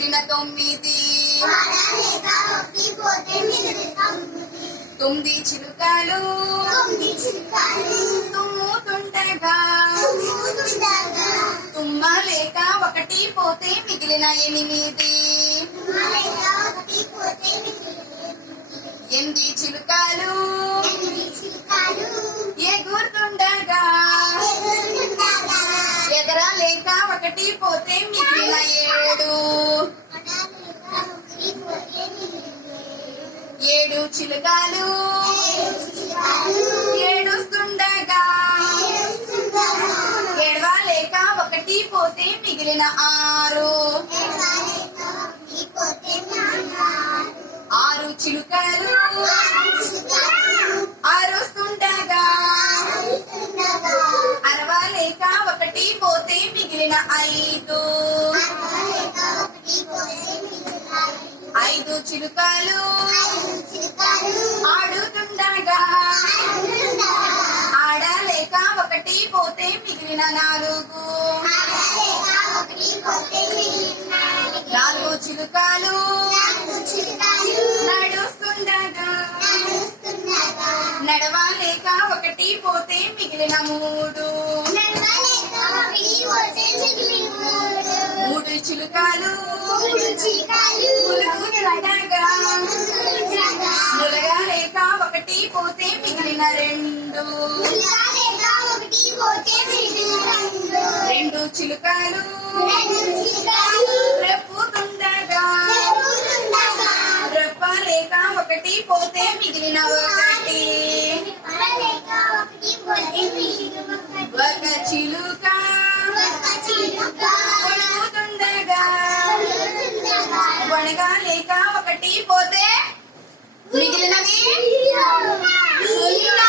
మిగిలిన తొమ్మిది. తొమ్మిది చిలుకలు. తుమ్ముతుండగా. తుమ్మ లేక ఒకటి పోతే మిగిలిన ఎనిమిది. ఎనిమిది చిలుకలు. ఎగురుతుండగా. ఎగరా లేక ఒకటి పోతే మిగిలిన ఏడు ఏడు చిలుకలు. ఏడుస్తుండగా. ఏడవలేక ఒకటి పోతే మిగిలిన ఆరు. ఆరు చిలుకలు. అరుస్తుండగా అరవలేక ఒకటి పోతే మిగిలిన ఐదు. చిలుకలు ఆడుతుండగా. ఆడలేక ఒకటి పోతే మిగిలిన నాలుగు. నాలుగు. చిలుకలు నడుస్తుండగా. నడవలేక ఒకటి పోతే మిగిలిన మూడు. మూడు. చిలుకలు ములుగుతుండగా ములగలేక ఒకటి పోతే మిగిలిన రెండు. రెండు చిలుకలు. రెప్పుతుండగా రెప్పలేక ఒకటి పోతే మిగిలిన ఒకటి. ఒక చిలుక. కొనుకుతుండగా వనగాలేక ఒకటి పోతే మిగిలినవి సున్నా